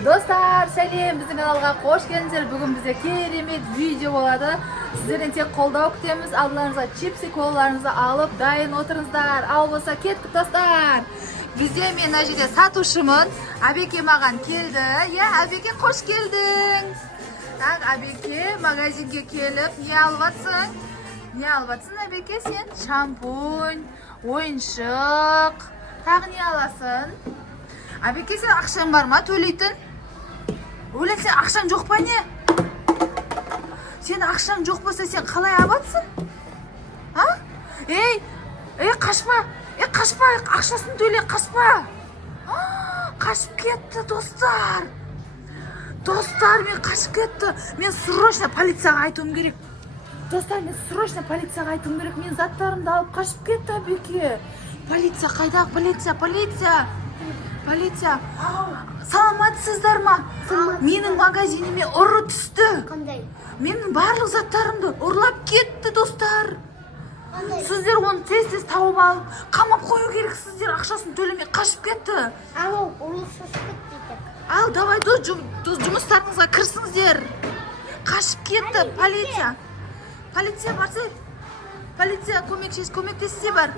Dostlar, сәлем, біздің каналға қош келдіңіздер. Бүгін бізде керемет видео болады. Сіздерден тек қолдау күтеміз. Алдыларыңызға чипсы, колаларыңызды алып, дайын отырыңыздар. Ал болса кеттік, достар. Бізде мен мына жерде сатушымын. Абеке маған келді. Абеке, қош келдің. Так, Абеке магазинге келіп, не алып жатсың? Не алып жатсың, Абеке, сен? Шампунь, ойыншық. Тағы не аласың? Абеке, сен ақшаң бар ма төлейтін? Өлен, сен ақшаң жоқ па не? Сен ақшаң жоқ болса, сен қалай абатсың? Қашпа! Қашпа! Ақшасын төле, қашпа! Қашып кетті, достар! Достар, мен қашып кетті. Мен срочно полицияға айтуым керек. Достар, мен срочно полицияға айтуым керек. Мен заттарымды алып қашып кетті, Абеке. Полиция қайдағы? Полиция. Саламатсыздар ма? Менің магазиніме ұры түсті. Қандай? Менің барлық заттарымды ұрлап кетті, достар. Сіздер оны тез тауып алып, қамап қою керек. Сіздер ақшасын төлемей қашып кетті. Alo, ұрлықшы шықпет дейді. Ал, давай, жұмыстарыңызға кірсіңіздер. Қашып кетті, полиция. Полиция барсы? Полиция көмектессе бар.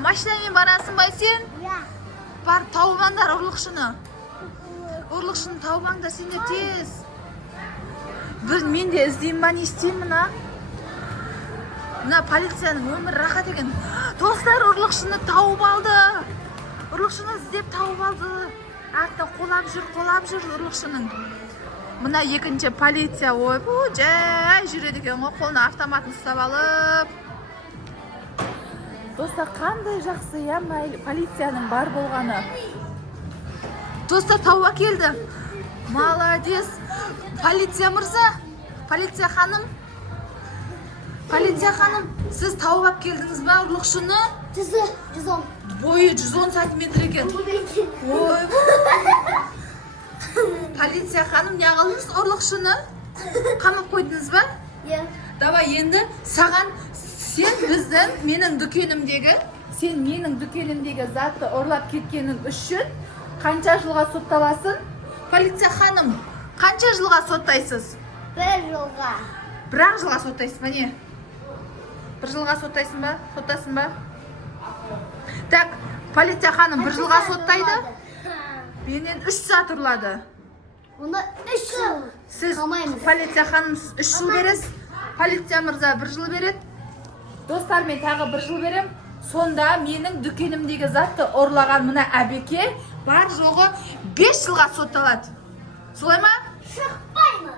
Машинамен барасың бай сен? Бар, тауып ұрлықшыны. Ұрлықшыны тауып аңдар сендер тез. Мен де іздеймін ба, не істеймін, Мына полицияның өмір рахат екен. Достар, ұрлықшыны тауып алды. Ұрлықшыны іздеп тауып алды. Артта қолап жүр ұрлықшының. Мына екінші полиция, жай жүреді екен ғой, қолына автоматын ұстап алып. Достар, қандай жақсы, полицияның бар болғаны. Достар, тауып келді. Молодец. Полиция мырза, полиция ханым, сіз тауып келдіңіз ба ұрлықшыны? 110. Бойы 110 сантиметр екен. Полиция ханым, не қылдыңыз ұрлықшыны? Қамап қойдыңыз ба? Давай, енді саған менің дүкенімдегі затты ұрлап кеткенің үшін қанша жылға сотталасың? Полиция ханым, қанша жылға соттайсыз? 1 жылға. Бір-ақ жылға соттайсыз ба не? 1 жылға соттайсың ба? Соттасын ба? Так, полиция ханым 1 жылға соттайды. Менен 3 сағат ұрлады. Оны 3 жыл. Сіз полиция ханым 3 жыл бересіз. Полиция мырза 1 жыл береді. Достар, мен тағы 1 жыл берем. Сонда менің дүкенімдегі затты ұрлаған мына Абеке бар жоғы 5 жылға сотталады. Солай ма? Шықпаймыз.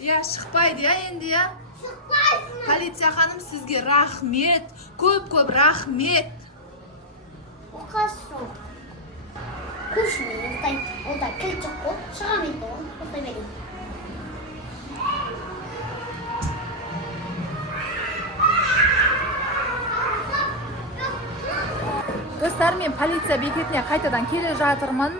Шықпайды, енді, Шықпайсың. Полиция ханым, сізге рахмет. Көп рахмет. Оқашу. Күшіне, ода кіл жоқ қой. Шығамын тоғын, қосай берейін. Достар, мен полиция бекетіне қайтадан келе жатырмын.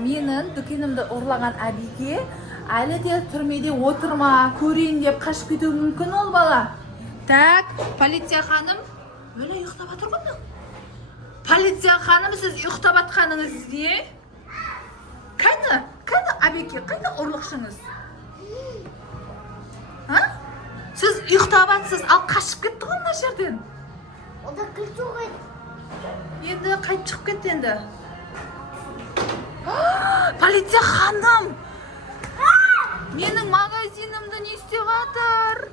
Менің дүкенімді ұрлаған Абеке әлі де түрмеде отырма, көрейін деп қашып кетуі мүмкін ол бала. Так, полиция ханым, өлі ұйықтап атыр ғой. Полиция ханым, сіз ұйықтап атқаныңыз не? Қайда Абеке, қайда ұрлықшыңыз? Сіз ұйықтап атсыз, ал қашып кетті ғой мына жерден. Ода кіл жоқ еді. Енді қайт шығып кетті енді. Полиция ханым! Менің магазинімді не істеп жатыр?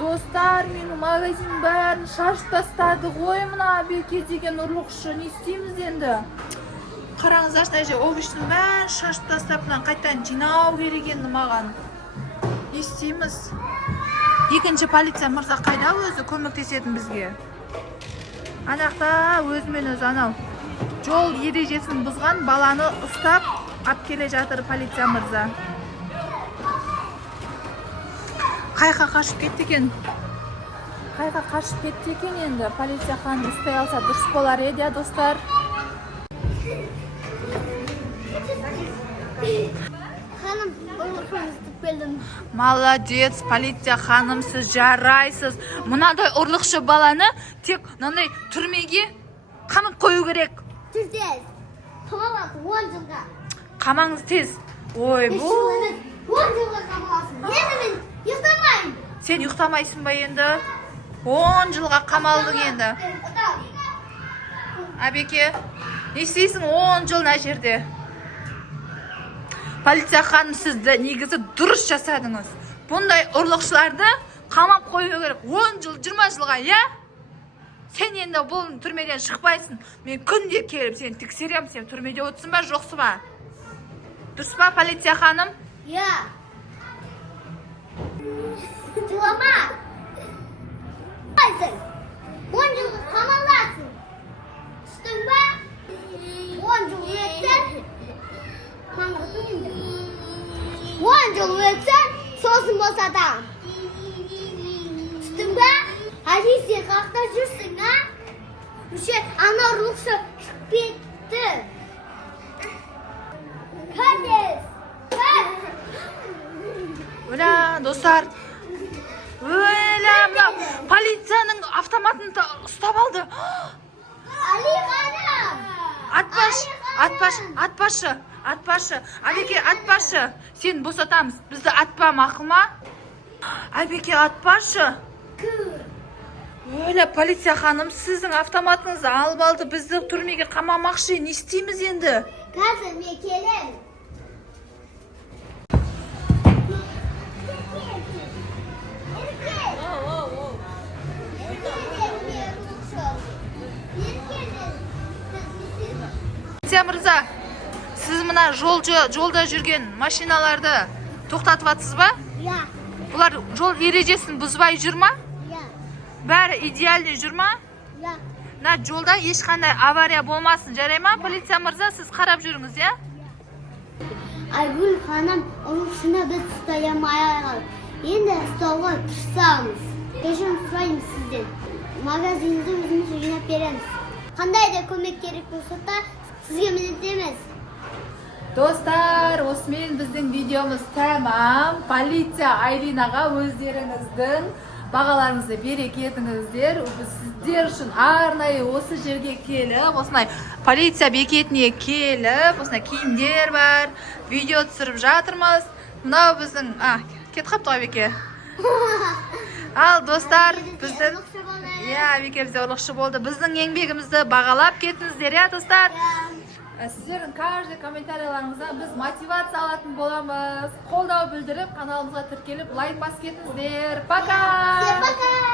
Достар, менің магазин бәрін шашып тастады ғой, мына Абеке деген ұрлықшы. Не істейміз енді? Қараңыздаршы, мына жерде овощтың бәрін шашып тастап, қайтадан жинау керек енді маған. Не істейміз? Екінші полиция мырза қайда өзі көмектесетін бізге? Анақта өзімен өзі анау жол ережесін бұзған баланы ұстап ап келе жатыр полиция мырза. Қайқа қашып кетті екен енді. Полиция ханым ұстай алса дұрыс болар еді, достар. Ханым, ұрлықшыңызды келдім. Молодец, полиция ханым, сіз жарайсыз. Мынадай ұрлықшы баланы тек мынандай түрмеге қамып қою керек. tez. Қамаласың 10 жылға. Қамаңыз тез. Ой, 5 бұл. жыл емес, 10 жылға қамаласың. Енді мен ұйықтамайын. Сен ұйықтамайсың ба енді? 10 жылға қамалдың енді. Әбеке, не істейсің 10 жыл мына жерде? Полиция ханым, сіз негізі дұрыс жасадыңыз. Бұндай ұрлықшыларды қамап қою керек. 10 жыл, 20 жылға, иә? Сен енді бұл түрмеден шықпайсың. Мен күнде келіп сені тексерем, сен түрмеде отырсың ба, жоқсың ба? Дұрыс па, полиция ханым? Иә. Жылама. Қайсың? 10 жылға қамаласың. Түстің ба? 10 жыл өтсін. 10 жыл өтсін, сосын босатам. Түстің ба? Алисия, қақта жүрсің, а? Үше, ана ұрлықшы шығып кетті. Кәдес! Өля, достар. Өля, мынау полицияның автоматын ұстап алды. Али ханым! Атпашы. Әбеке, атпашы. Сен босатамыз. Бізді атпа, мақұл ма? Әбеке, атпашы. Өля, полиция ханым, сіздің автоматыңызды алып алды. Бізді түрмеге қамамақшы. Не істейміз енді? Қазір мен келем. Полиция мырза, сіз мына жолда жүрген машиналарды тоқтатып атсыз ба? Иә. Бұлар жол ережесін бұзбай жүр ма? Иә. Бәрі идеальный жүр ма? Иә. Мына жолда ешқандай авария болмасын, жарай ма? Полиция мырза, сіз қарап жүріңіз, иә? Айгүл ханым, ұрлықшыны біз ұстай алмай. Енді ұстауға тырысамыз. Кешірім сұраймыз сізден. Магазинді өзіміз жинап береміз. Қандай да көмек керек болса да сізге міндеттеміз. Достар, осымен біздің видеомыз тәмам. Полиция Айлинаға өздеріңіздің бағаларыңызды бере кетіңіздер. Сіздер үшін арнайы осы жерге келіп, осындай полиция бекетіне келіп, осындай киімдер бар, видео түсіріп жатырмыз. Мынау біздің, кет қапты ғой беке. Ал достар, біздің беке бізде ұрлықшы болды. Біздің еңбегімізді бағалап кетіңіздер, достар. Сіздердің каждый комментарияларыңыздан біз мотивация алатын боламыз. Қолдау білдіріп, каналымызға тіркеліп, лайк басып кетіңіздер. Пока! Пока!